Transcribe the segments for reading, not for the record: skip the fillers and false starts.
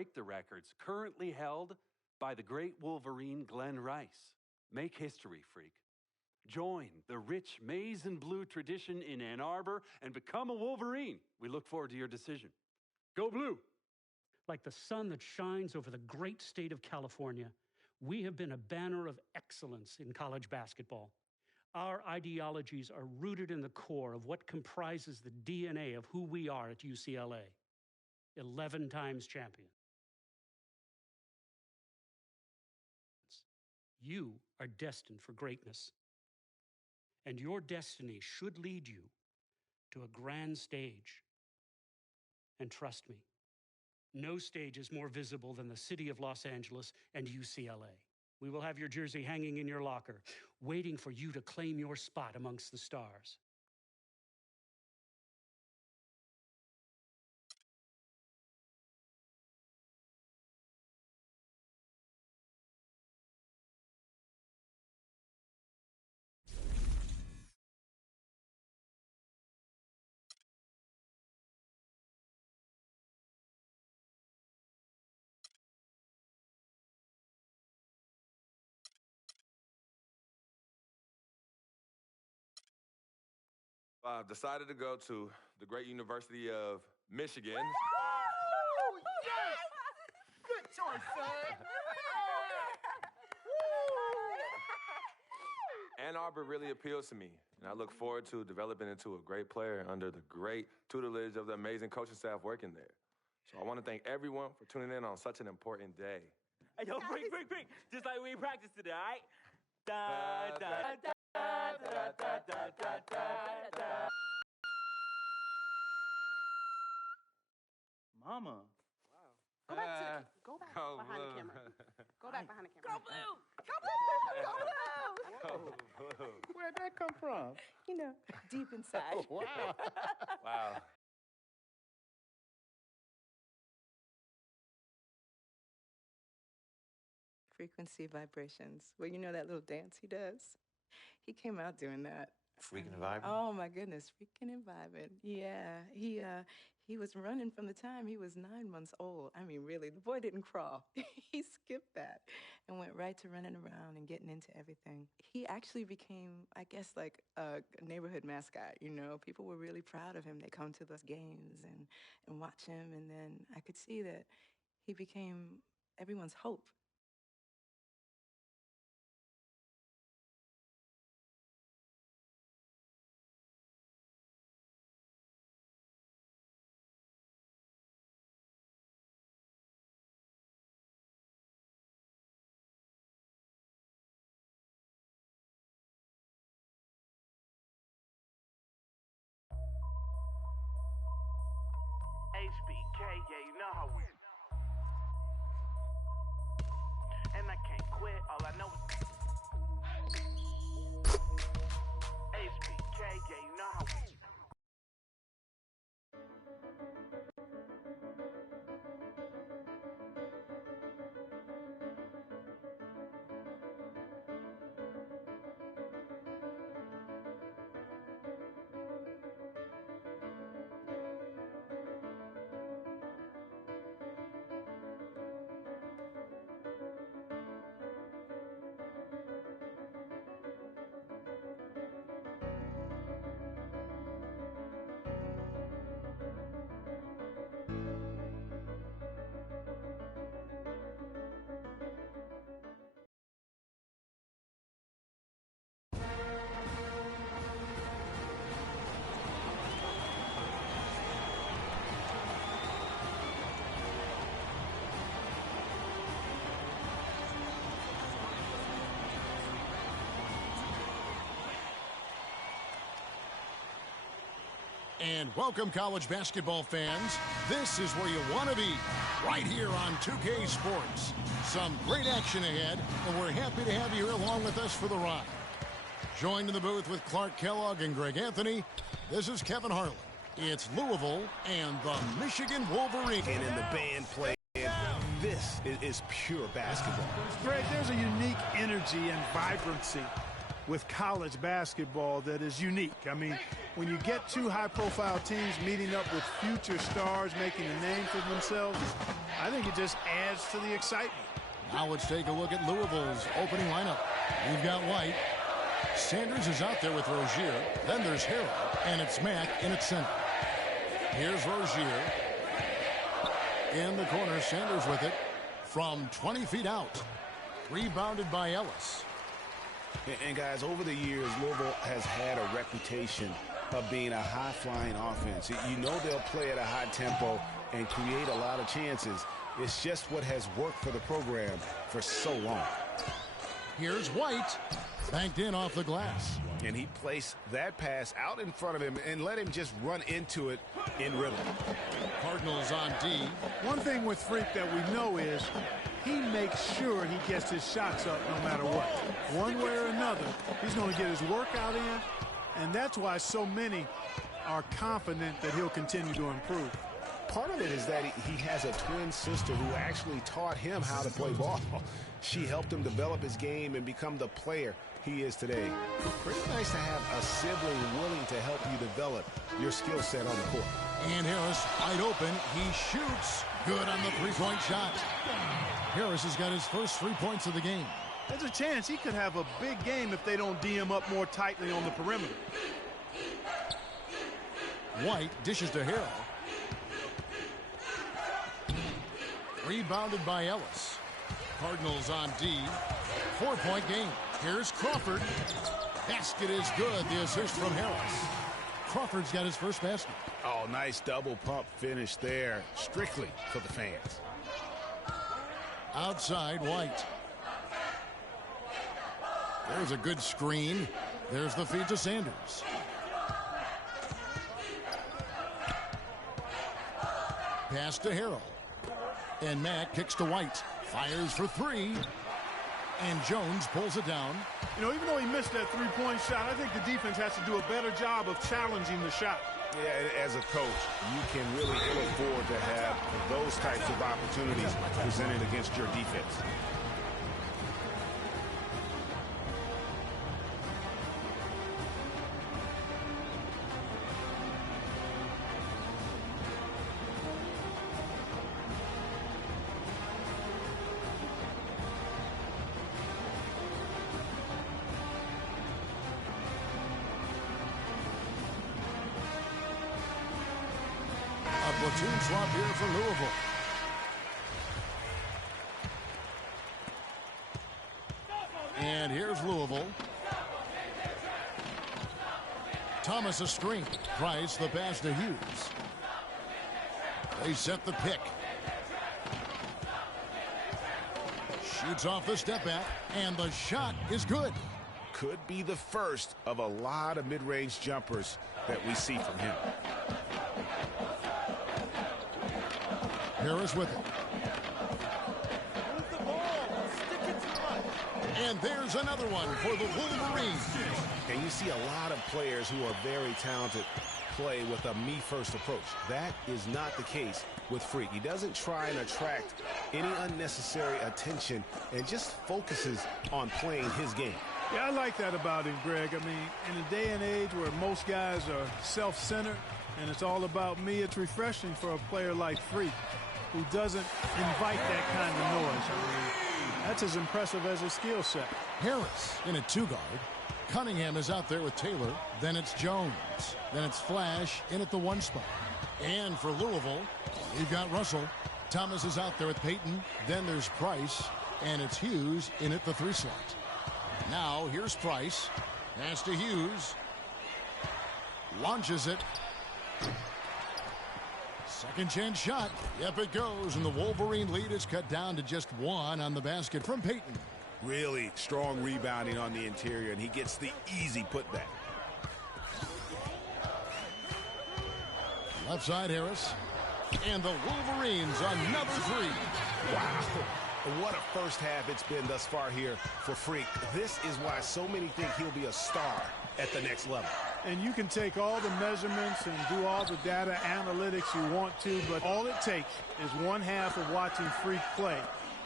break the records currently held by the great Wolverine Glenn Rice. Make history, freak. Join the rich maize and blue tradition in Ann Arbor and become a Wolverine. We look forward to your decision. Go Blue! Like the sun that shines over the great state of California, we have been a banner of excellence in college basketball. Our ideologies are rooted in the core of what comprises the DNA of who we are at UCLA. 11 times champion. You are destined for greatness. And your destiny should lead you to a grand stage. And trust me, no stage is more visible than the city of Los Angeles and UCLA. We will have your jersey hanging in your locker, waiting for you to claim your spot amongst the stars. I've decided to go to the great University of Michigan. Woo! Yes! Good choice, son. Ann Arbor really appeals to me, and I look forward to developing into a great player under the great tutelage of the amazing coaching staff working there. So I want to thank everyone for tuning in on such an important day. Hey, yo, bring. Just like we practiced today, all right? Da, da, da, da, da, da, da, da. Mama. Go back behind the camera. Go back behind the camera. Go Blue! Go Blue! Blue. Where'd that come from? You know, deep inside. Oh, wow. Wow. Frequency vibrations. Well, you know that little dance he does? He came out doing that. Freaking and vibing? Oh, my goodness. Freaking and vibing. Yeah. He was running from the time he was 9 months old. I mean, really, the boy didn't crawl. He skipped that and went right to running around and getting into everything. He actually became, I guess, like a neighborhood mascot, you know? People were really proud of him. They come to those games and watch him, and then I could see that he became everyone's hope. HBK, yeah, you know how we. And I can't quit, all I know is. HBK, yeah, you know how we. And welcome, college basketball fans. This is where you want to be, right here on 2K Sports. Some great action ahead, and we're happy to have you here along with us for the ride. Joined in the booth with Clark Kellogg and Greg Anthony, this is Kevin Harlan. It's Louisville and the Michigan Wolverines. And in the band play, this is pure basketball. Greg, there's a unique energy and vibrancy with college basketball that is unique. I mean, when you get two high-profile teams meeting up with future stars making a name for themselves, I think it just adds to the excitement. Now let's take a look at Louisville's opening lineup. We've got White. Sanders is out there with Rozier. Then there's Harrell, and it's Mack in its center. Here's Rozier. In the corner, Sanders with it from 20 feet out. Rebounded by Ellis. And guys, over the years, Louisville has had a reputation of being a high-flying offense. You know they'll play at a high tempo and create a lot of chances. It's just what has worked for the program for so long. Here's White. Banked in off the glass. And he placed that pass out in front of him and let him just run into it in rhythm. Cardinals on D. One thing with Freak that we know is he makes sure he gets his shots up no matter what. One way or another, he's going to get his workout in, and that's why so many are confident that he'll continue to improve. Part of it is that he has a twin sister who actually taught him how to play ball. She helped him develop his game and become the player he is today. Pretty nice to have a sibling willing to help you develop your skill set on the court. And Harris wide open. He shoots. Good on the three-point shot. Harris has got his first 3 points of the game. There's a chance he could have a big game if they don't D him up more tightly on the perimeter. White dishes to Harrell. Rebounded by Ellis. Cardinals on D. 4-point game. Here's Crawford. Basket is good. The assist from Harris. Crawford's got his first basket. Oh, nice double pump finish there. Strictly for the fans. Outside, White. There's a good screen. There's the feed to Sanders. Pass to Harrell. And Mack kicks to White. Fires for three. And Jones pulls it down. You know, even though he missed that three-point shot, I think the defense has to do a better job of challenging the shot. Yeah, as a coach, you can really ill afford to have those types of opportunities presented against your defense. Platoon swap here for Louisville. And here's Louisville. Thomas a screen. Price the pass to Hughes. They set the pick. Shoots off the step back, and the shot is good. Could be the first of a lot of mid-range jumpers that we see from him. Harris with it. And there's another one for the Wolverines. And you see a lot of players who are very talented play with a me-first approach. That is not the case with Freak. He doesn't try and attract any unnecessary attention and just focuses on playing his game. Yeah, I like that about him, Greg. I mean, in a day and age where most guys are self-centered and it's all about me, it's refreshing for a player like Freak, who doesn't invite that kind of noise. I mean, that's as impressive as his skill set. Harris in a two-guard. Cunningham is out there with Taylor. Then it's Jones. Then it's Flash in at the one spot. And for Louisville, we've got Russell. Thomas is out there with Payton. Then there's Price. And it's Hughes in at the three slot. Now here's Price. Pass to Hughes. Launches it. Second chance shot. Yep, it goes. And the Wolverine lead is cut down to just one on the basket from Payton. Really strong rebounding on the interior, and he gets the easy putback. Left side, Harris. And the Wolverines another three. Wow. What a first half it's been thus far here for Freak. This is why so many think he'll be a star at the next level. And you can take all the measurements and do all the data analytics you want to, but all it takes is one half of watching Freak play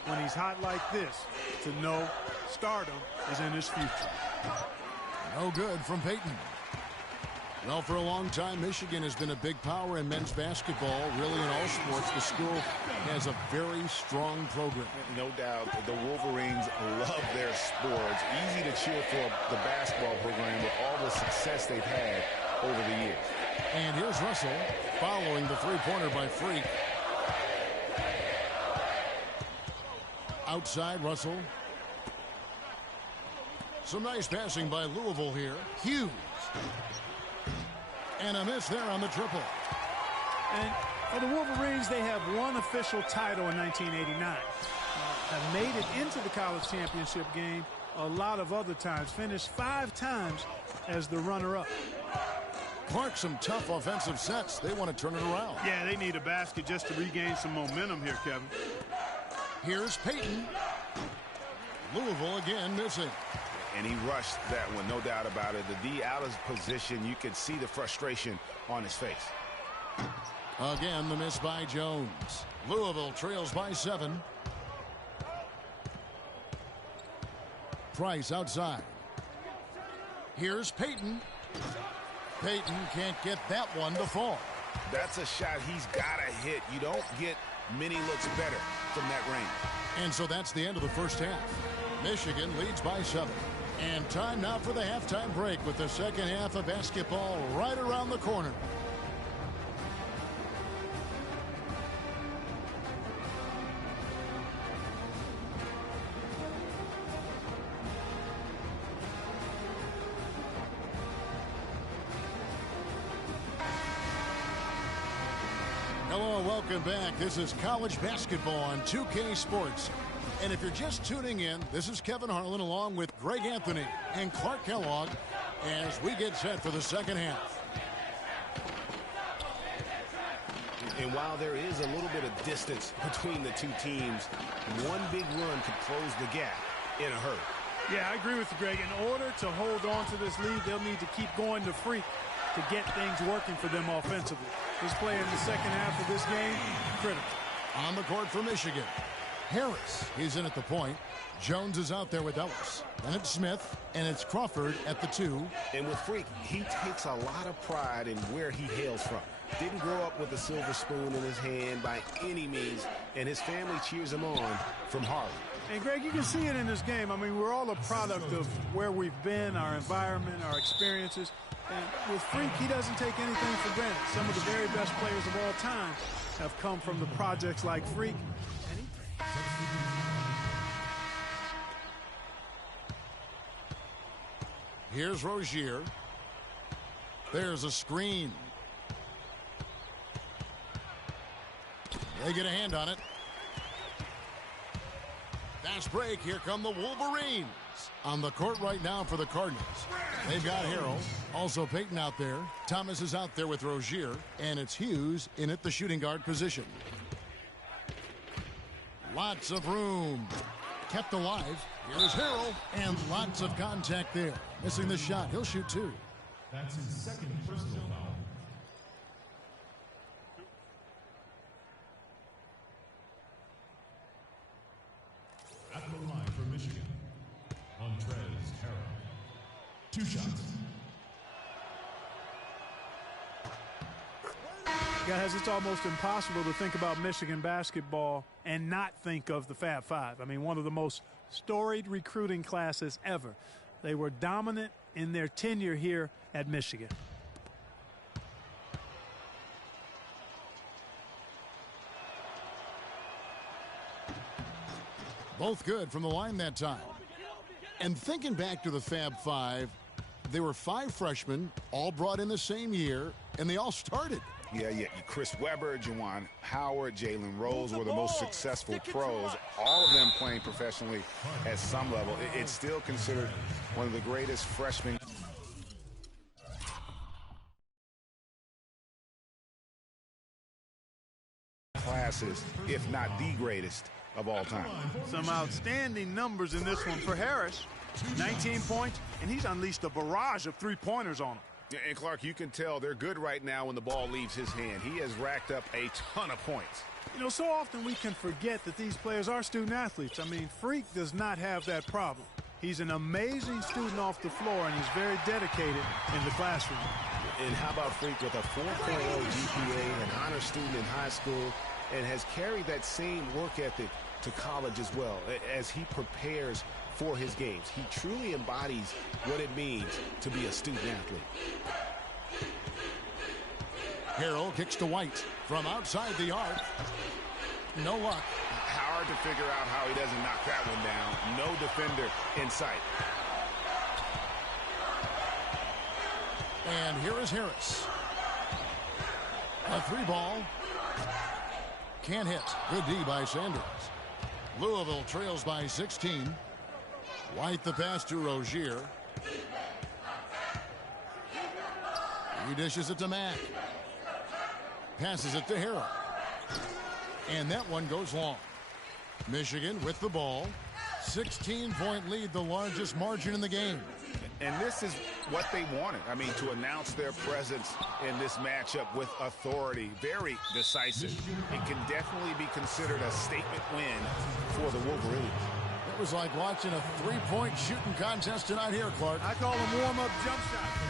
when he's hot like this to know stardom is in his future. No good from Peyton. Well, for a long time, Michigan has been a big power in men's basketball. Really, in all sports, the school has a very strong program. No doubt, the Wolverines love their sports. Easy to cheer for the basketball program with all the success they've had over the years. And here's Russell following the three-pointer by Freak. Outside, Russell. Some nice passing by Louisville here. Hughes. And a miss there on the triple. And for the Wolverines, they have one official title in 1989. Have made it into the college championship game a lot of other times. Finished 5 times as the runner-up. Clark, some tough offensive sets. They want to turn it around. Yeah, they need a basket just to regain some momentum here, Kevin. Here's Peyton. Louisville again missing. And he rushed that one, no doubt about it. The D out of position, you could see the frustration on his face. Again, the miss by Jones. Louisville trails by 7. Price outside. Here's Peyton. Peyton can't get that one to fall. That's a shot he's got to hit. You don't get many looks better from that range. And so that's the end of the first half. Michigan leads by 7. And time now for the halftime break with the second half of basketball right around the corner. Hello, welcome back. This is college basketball on 2K Sports. And if you're just tuning in, this is Kevin Harlan along with Greg Anthony and Clark Kellogg as we get set for the second half. And while there is a little bit of distance between the two teams, one big run could close the gap in a hurry. Yeah, I agree with you, Greg. In order to hold on to this lead, they'll need to keep going to Freak to get things working for them offensively. This play in the second half of this game, critical. On the court for Michigan, Harris is in at the point. Jones is out there with Ellis. Then it's Smith, and it's Crawford at the 2. And with Freak, he takes a lot of pride in where he hails from. Didn't grow up with a silver spoon in his hand by any means, and his family cheers him on from Harlem. And, Greg, you can see it in this game. I mean, we're all a product of where we've been, our environment, our experiences. And with Freak, he doesn't take anything for granted. Some of the very best players of all time have come from the projects like Freak. Here's Rozier. There's a screen. They get a hand on it. Fast break. Here come the Wolverines. On the court right now for the Cardinals. They've got Harrell. Also Peyton out there. Thomas is out there with Rozier. And it's Hughes in at the shooting guard position. Lots of room. Kept alive. Here's Harrell. And lots of contact there. Missing the shot. He'll shoot 2. That's his second personal foul. At the line for Michigan, Montrez Harrell. 2 shots. Guys, it's almost impossible to think about Michigan basketball and not think of the Fab Five. I mean, one of the most storied recruiting classes ever. They were dominant in their tenure here at Michigan. Both good from the line that time. And thinking back to the Fab Five, they were 5 freshmen, all brought in the same year, and they all started. Yeah. Chris Webber, Juwan Howard, Jalen Rose were the most successful pros. All of them playing professionally at some level. It's still considered one of the greatest freshmen classes, if not the greatest of all time. Some outstanding numbers in this one for Harris. 19 points, and he's unleashed a barrage of 3-pointers on him. Yeah, and Clark, you can tell they're good right now when the ball leaves his hand. He has racked up a ton of points. You know, so often we can forget that these players are student athletes. I mean, Freak does not have that problem. He's an amazing student off the floor, and he's very dedicated in the classroom. And how about Freak with a 4.0 GPA, an honor student in high school, and has carried that same work ethic to college as well as he prepares for his games. He truly embodies what it means to be a student athlete. Harrell kicks to White from outside the arc. No luck. Hard to figure out how he doesn't knock that one down. No defender in sight. And here is Harris. A 3-ball. Can't hit. Good D by Sanders. Louisville trails by 16. White the pass to Rozier. He dishes it to Mack. Passes it to Harrell. And that one goes long. Michigan with the ball. 16-point lead, the largest margin in the game. And this is what they wanted. I mean, to announce their presence in this matchup with authority. Very decisive. It can definitely be considered a statement win for the Wolverines. It was like watching a three-point shooting contest tonight here, Clark. I call them warm-up jump shots.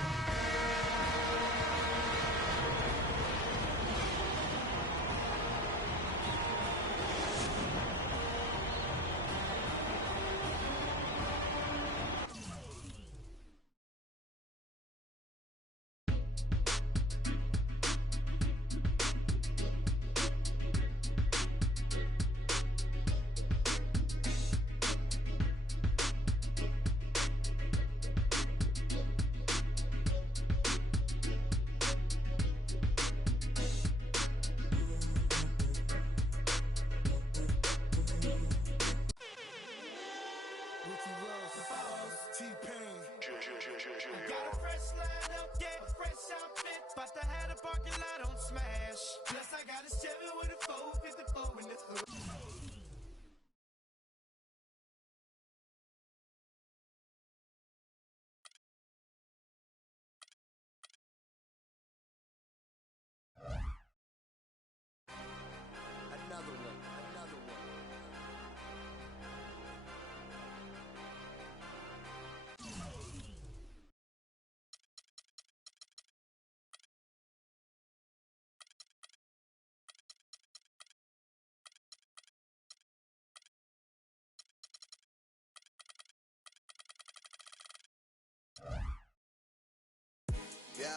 Yeah.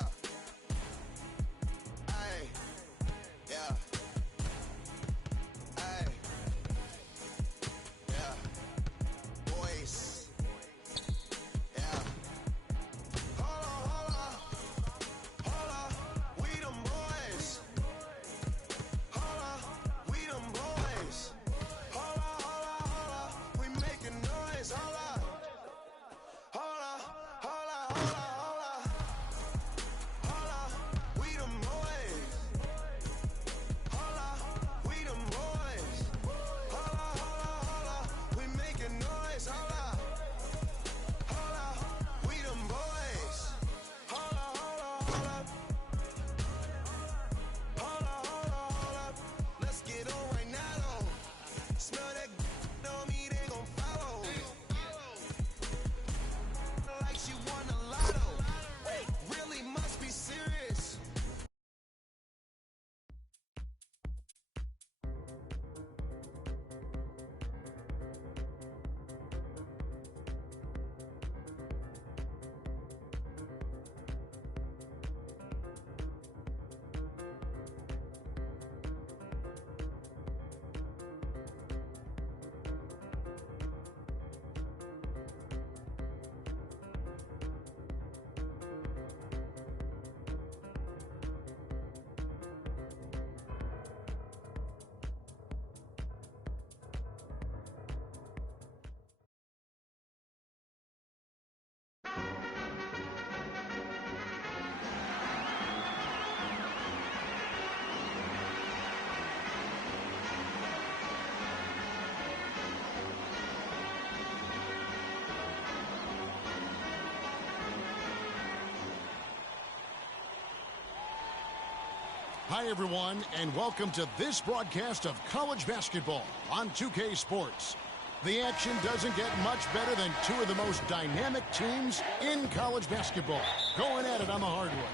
Ay. Yeah. Ay. Yeah. Boys. Yeah. Hold on. We them boys. Hold on. We them boys. Hold on. We making noise. Hold on. Hi, everyone, and welcome to this broadcast of college basketball on 2K Sports. The action doesn't get much better than two of the most dynamic teams in college basketball going at it on the hardwood.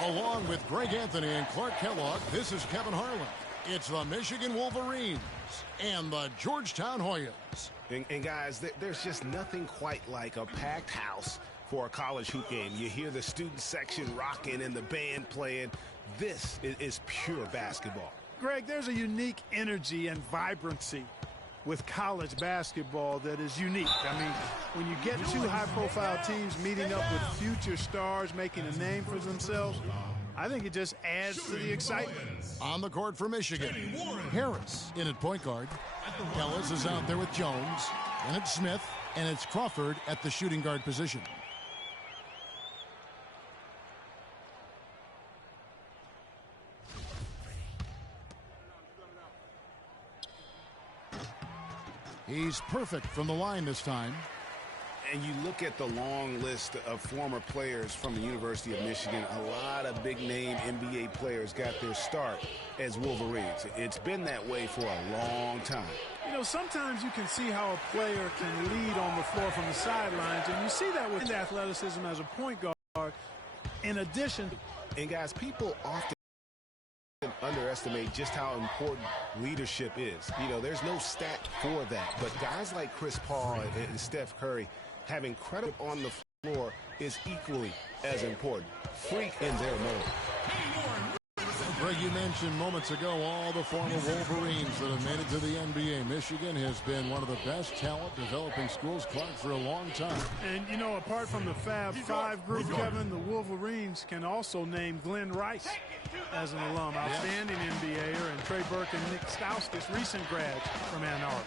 Along with Greg Anthony and Clark Kellogg, this is Kevin Harlan. It's the Michigan Wolverines and the Georgetown Hoyas. And guys, there's just nothing quite like a packed house for a college hoop game. You hear the student section rocking and the band playing. This is pure basketball. Greg, there's a unique energy and vibrancy with college basketball that is unique. I mean, when you get two high-profile teams meeting up with future stars making a name for themselves, I think it just adds to the excitement. On the court for Michigan, Harris in at point guard. Ellis is out there with Jones. And it's Smith, and it's Crawford at the shooting guard position. He's perfect from the line this time. And you look at the long list of former players from the University of Michigan, a lot of big-name NBA players got their start as Wolverines. It's been that way for a long time. You know, sometimes you can see how a player can lead on the floor from the sidelines, and you see that with athleticism as a point guard. In addition, and guys, people often underestimate just how important leadership is. You know, there's no stat for that, but guys like Chris Paul and Steph Curry having credit on the floor is equally as important. Freak in their mode. Greg, you mentioned moments ago all the former Wolverines that have made it to the NBA. Michigan has been one of the best talent developing schools, Clark, for a long time. And, you know, apart from the Fab Five group, Kevin, the Wolverines can also name Glenn Rice as an alum, outstanding NBAer, and Trey Burke and Nick Stauskas, recent grads from Ann Arbor.